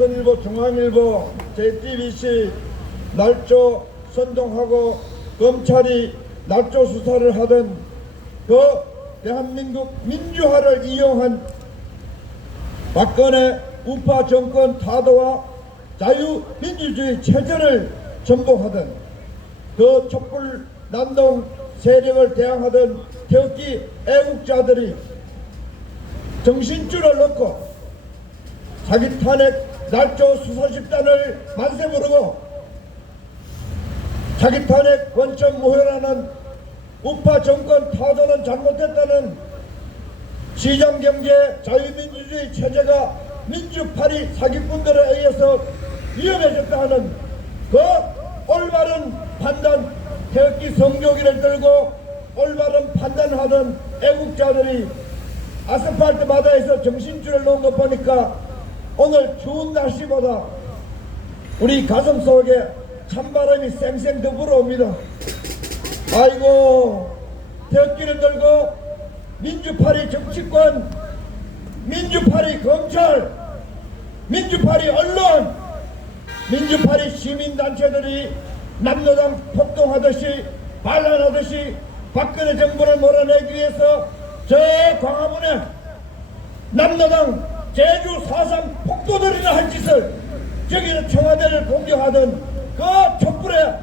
조선일보, 중앙일보, JTBC 날조 선동하고 검찰이 날조 수사를 하던 그 대한민국 민주화를 이용한 박근혜 우파 정권 타도와 자유민주주의 체제를 전복하던 그 촛불 난동 세력을 대항하던 태극기 애국자들이 정신줄을 놓고 자기 탄핵 날조 수사 집단을 만세 부르고 자기 탄핵 원천 무효라는 우파 정권 타도는 잘못했다는 시장경제 자유민주주의 체제가 민주파리 사기꾼들에 의해서 위험해졌다 하는 그 올바른 판단, 태극기 성조기를 들고 올바른 판단을 하던 애국자들이 아스팔트 바다에서 정신줄을 놓은 거 보니까 오늘 추운 날씨보다 우리 가슴 속에 찬바람이 쌩쌩 더 불어옵니다. 아이고, 태극기를 들고 민주파리 정치권, 민주파리 검찰, 민주파리 언론, 민주파리 시민단체들이 남노당 폭동하듯이 반란하듯이 박근혜 정부를 몰아내기 위해서 저 광화문에 남노당 제주 4.3 폭도들이나 할 짓을 저기는 청와대를 공격하던 그 촛불에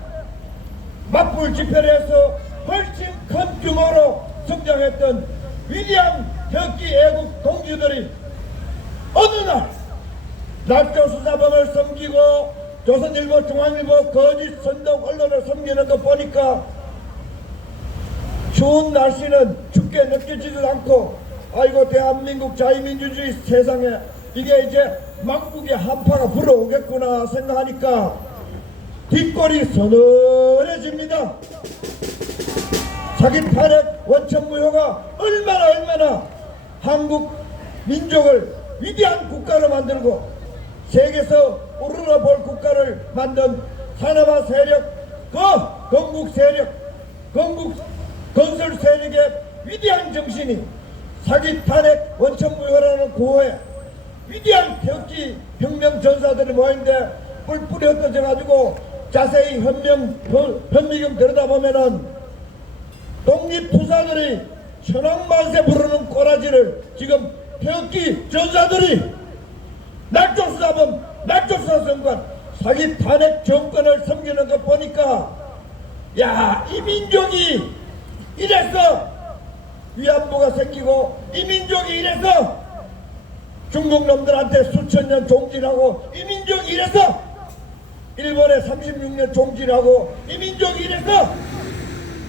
맞불 집회를 해서 훨씬 큰 규모로 성장했던 위대한 태극기 애국 동지들이 어느 날 날조 수사범을 섬기고 조선일보, 중앙일보 거짓 선동 언론을 섬기는 거 보니까 추운 날씨는 춥게 느껴지지도 않고 아이고 대한민국 자유민주주의 세상에 이게 이제 망국의 한파가 불어오겠구나 생각하니까 뒷골이 서늘해집니다. 자기 탄핵 원천무효가 얼마나 한국 민족을 위대한 국가로 만들고 세계에서 우러러 볼 국가를 만든 산업화 세력, 그 건국 세력, 건국 건설 세력의 위대한 정신이 사기 탄핵 원천무효라는 구호에 위대한 태극기 혁명 전사들이 모였는데 뿔뿔이 흩어져 가지고 자세히 현미경 들여다보면은 독립투사들이 천황만세 부르는 꼬라지를 지금 태극기 전사들이 날조수사범, 날조수사선관 사기 탄핵 정권을 섬기는 거 보니까 야, 이 민족이 이래서 위안부가 생기고 이 민족이 이래서 중국 놈들한테 수천 년 종질하고 이 민족이 이래서 일본에 36년 종질하고 이 민족이 이래서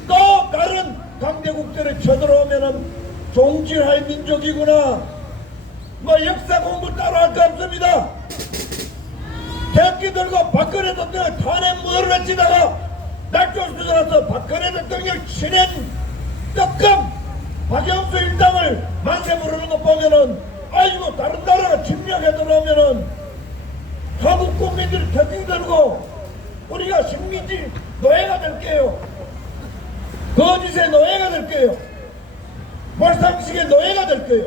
또 다른 강대국들이 쳐들어오면은 종질할 민족이구나. 뭐 역사 공부 따로 할 거 없습니다. 태극기 들고 박근혜 대통령 탄핵 무효를 외치다가 날조수사라서 박근혜 대통령 친행 떡금 박영수 일당을 만세 부르는 거 보면은 아이고 다른 나라가 침략해 들어오면은 한국 국민들이 태극기 들고 우리가 식민지 노예가 될게요. 거짓의 노예가 될게요. 몰상식의 노예가 될게요.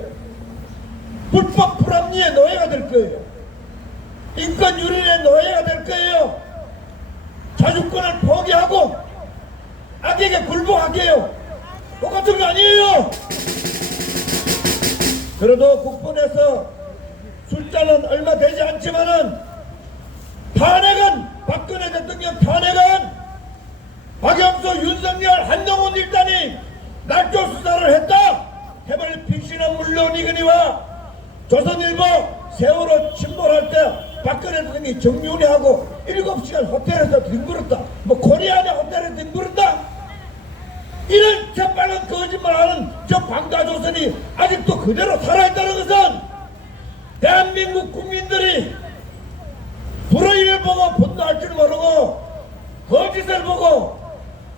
불법 불합리의 노예가 될 거예요. 인권 유린의 노예가 될 거예요. 자주권을 포기하고 악에게 굴복할게요. 똑같은 거 아니에요. 그래도 국본에서 숫자는 얼마 되지 않지만은 탄핵은 박근혜 대통령 탄핵은 박영수, 윤석열, 한동훈 일단이 날조 수사를 했다. 해발 픽시는 물론이거니와 조선일보 세월호 침몰할 때 박근혜 대통령이 정윤회하고 7시간 호텔에서 뒹굴었다. 뭐 코리아냐 호텔에서 뒹굴었다. 이런 재빨간 거짓말하는 저 방가조선이 아직도 그대로 살아있다는 것은 대한민국 국민들이 불의를 보고 분노할 줄 모르고 거짓을 보고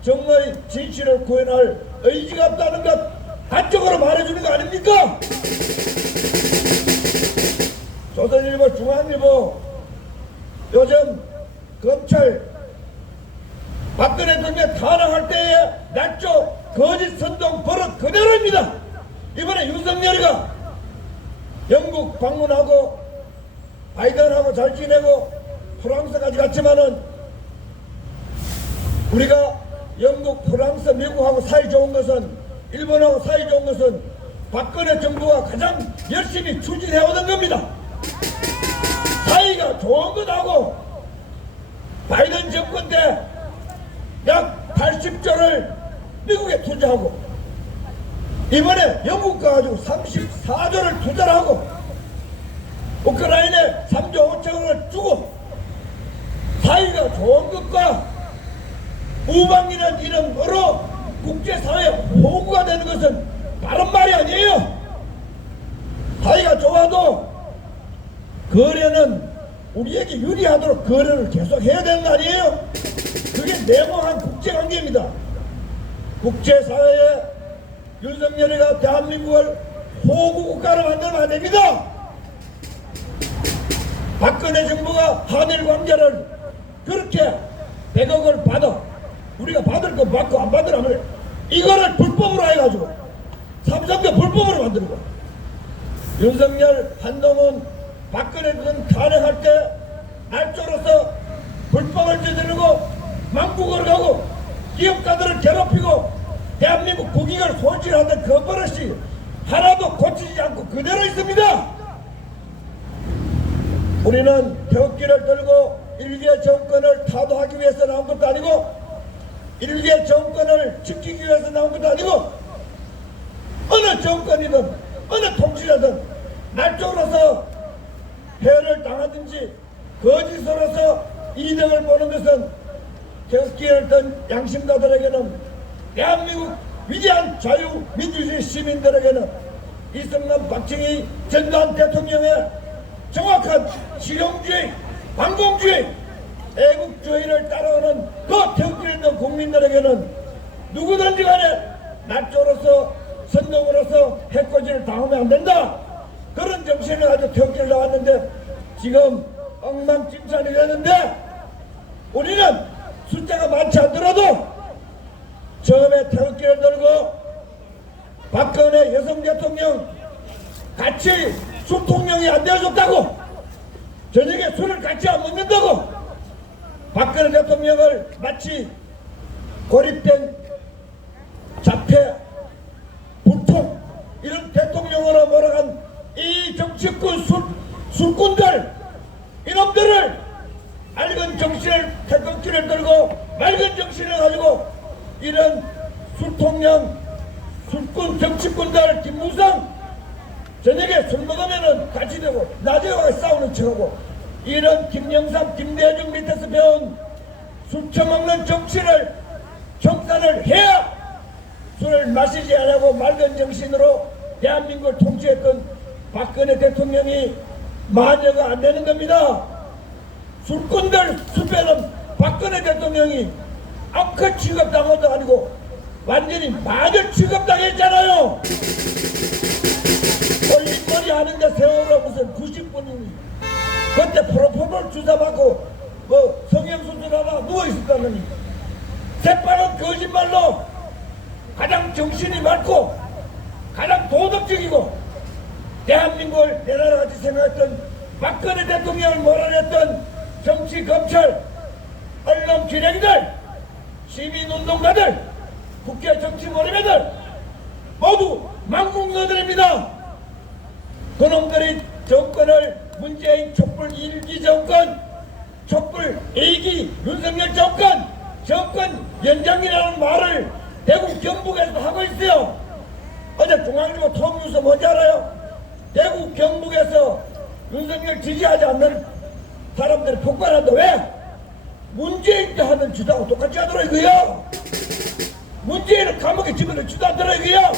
정의 진실을 구현할 의지가 없다는 것 한쪽으로 말해주는 거 아닙니까? 조선일보, 중앙일보 요즘 검찰 박근혜 대통령 탄핵할 때에 날조 거짓 선동 버릇 그대로입니다. 이번에 윤석열이가 영국 방문하고 바이든하고 잘 지내고 프랑스까지 갔지만은 우리가 영국, 프랑스, 미국하고 사이 좋은 것은, 일본하고 사이 좋은 것은 박근혜 정부가 가장 열심히 추진해오던 겁니다. 사이가 좋은 것하고 바이든 정권 때 약 80조를 미국에 투자하고 이번에 영국 가가지고 34조를 투자를 하고 우크라이나에 3조 5천원을 주고 사이가 좋은 것과 우방이라는 이름으로 국제사회에 호구가 되는 것은 다른 말이 아니에요. 사이가 좋아도 거래는 우리에게 유리하도록 거래를 계속 해야 되는 거 아니에요? 그게 내모한 국제관계입니다. 국제사회에 윤석열이가 대한민국을 호구국가로 만들면 안 됩니다. 박근혜 정부가 한일 관계를 그렇게 100억을 받아 우리가 받을 거 받고 안 받으라면 이거를 불법으로 해가지고 삼성도 불법으로 만들고 윤석열, 한동훈, 박근혜 등 탄핵할 때 날조로서 불법을 저지르고 망국을 가고 기업가들을 괴롭히고 대한민국 국익을 손실하던 그 버릇이 하나도 고치지 않고 그대로 있습니다. 우리는 태극기를 들고 일개 정권을 타도하기 위해서 나온 것도 아니고 일개 정권을 지키기 위해서 나온 것도 아니고 어느 정권이든 어느 통치자든 날조로서 해를 당하든지 거짓으로서 이득을 보는 것은 태극기를 든 양심가들에게는 대한민국 위대한 자유민주주의 시민들에게는 이승만, 박정희, 전두환 대통령의 정확한 실용주의, 반공주의, 애국주의를 따라오는 그 태극기를 든 국민들에게는 누구든지 간에 날조로서 선동으로서 해코지를 당하면 안 된다. 그런 정신을 가지고 태극기를 나왔는데 지금 엉망진창이 되는데 우리는 숫자가 많지 않더라도 처음에 태극기를 들고 박근혜 여성 대통령 같이 술 통용이 안 되어줬다고 저녁에 술을 같이 안 먹는다고 박근혜 대통령을 마치 고립된 자폐, 불통 이런 대통령으로 몰아간 이 정치권 술꾼들 이놈들을 맑은 정신을 태극기를 들고 맑은 정신을 가지고 이런 술통령 술꾼 정치꾼들 김무성 저녁에 술 먹으면은 같이 되고 낮에 와서 싸우는 척하고 이런 김영삼 김대중 밑에서 배운 술 처먹는 정치를 청산을 해야 술을 마시지 않고 맑은 정신으로 대한민국을 통치했던 박근혜 대통령이 마녀가 안 되는 겁니다. 술꾼들 수배는 박근혜 대통령이 암컷 취급당한 것도 아니고 완전히 마녀 취급당했잖아요. 올림머리 하는데 세월호 무슨 90분이니 그때 프로포폴 주사받고 뭐 성형수술하다 누워있었다느니 새빨간 거짓말로 가장 정신이 맑고 가장 도덕적이고 대한민국을 내 나라같이 생각했던 박근혜 대통령을 몰아냈던 정치, 검찰, 언론 기레기들, 시민운동가들, 국회 정치 몰입애들 모두 망국너들입니다. 그놈들이 정권을 문재인 촛불 1기 정권, 촛불 2기 윤석열 정권 연장이라는 말을 대구 경북에서 하고 있어요. 어제 중앙일보 통뉴스 뭔지 알아요? 대구 경북에서 윤석열 지지하지 않는 사람들이 폭발한다. 왜? 문재인 때 하는 주장하고 똑같이 하더라 이거야. 문재인은 감옥에 집어넣지도 않더라 이거야.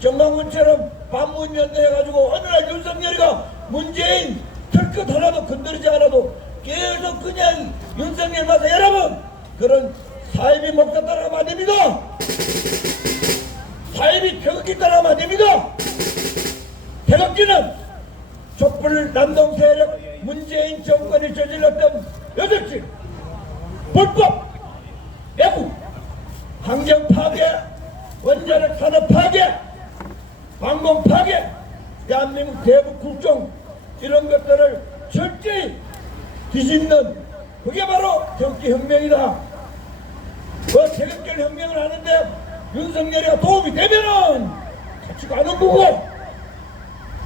정강훈처럼 반문연대 해가지고 어느 날 윤석열이가 문재인 털끝 하나도 건드리지 않아도 계속 그냥 윤석열 맞아. 여러분 그런 사이비 목사 따라가면 안 됩니다. 사이비 태극기 따라가면 안 됩니다. 태극기는 촛불 난동 세력 문재인 정권이 저질렀던 여덟질 불법 애국 환경 파괴 원자력 산업 파괴 방공 파괴 대한민국 대북 국정 이런 것들을 뒤집는 그게 바로 태극기 혁명이다. 그 태극기 혁명을 하는데 윤석열이가 도움이 되면은 같이 가는 거고,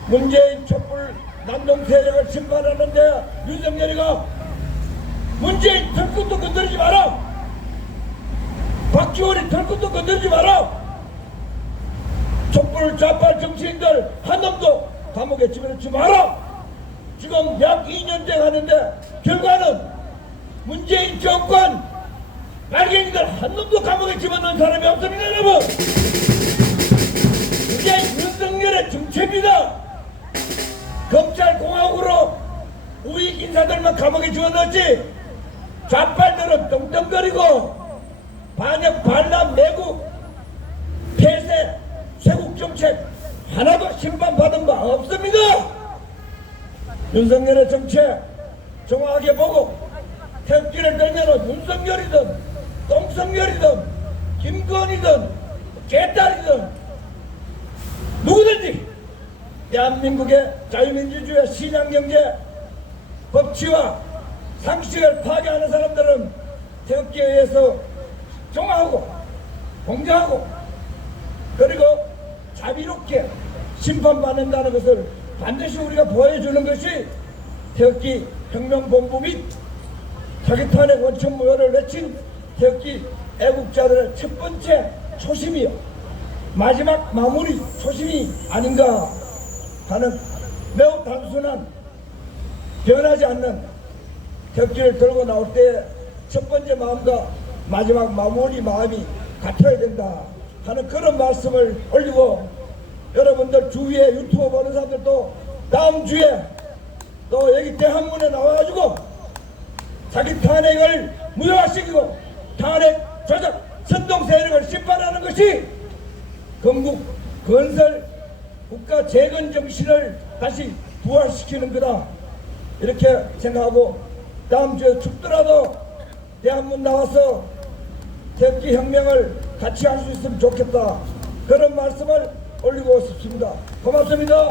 문재인 촛불 난동 세력을 심판하는데 윤석열이가 문재인 털끝도 건드리지 마라, 박지원이 털끝도 건드리지 마라, 촛불 좌빨 정치인들 한 놈도 감옥에 집어넣지 마라. 지금 약 2년째 하는데 결과는 문재인 정권 빨갱이들 한 놈도 감옥에 집어넣은 사람이 없습니다. 여러분, 이게 윤석열의 정체입니다. 검찰공화국으로 우익 인사들만 감옥에 집어넣었지 좌빨들은 떵떵거리고 반역, 반란, 매국, 폐쇄, 쇄국정책 하나도 심판받은 바 없습니다. 윤석열의 정체 정확하게 보고 태극기를 들면은 윤석열이든 똥석열이든 김건희든 개딸이든 누구든지 대한민국의 자유민주주의와 신앙경제 법치와 상식을 파괴하는 사람들은 태극기에 의해서 정화하고 공정하고 그리고 자비롭게 심판받는다는 것을 반드시 우리가 보여주는 것이 태극기 혁명본부 및 자기탄핵 원천 무효를 외친 태극기 애국자들의 첫 번째 초심이요 마지막 마무리 초심이 아닌가 하는 매우 단순한 변하지 않는 태극기를 들고 나올 때 첫 번째 마음과 마지막 마무리 마음이 같아야 된다 하는 그런 말씀을 올리고, 여러분들 주위에 유튜브 보는 사람들도 다음 주에 또 여기 대한문에 나와가지고 자기 탄핵을 무효화시키고 탄핵 조작 선동 세력을 심판하는 것이 건국 건설 국가 재건 정신을 다시 부활시키는 거다 이렇게 생각하고, 다음 주에 춥더라도 대한문 나와서 태극기 혁명을 같이 할 수 있으면 좋겠다 그런 말씀을 올리고 싶습니다. 고맙습니다.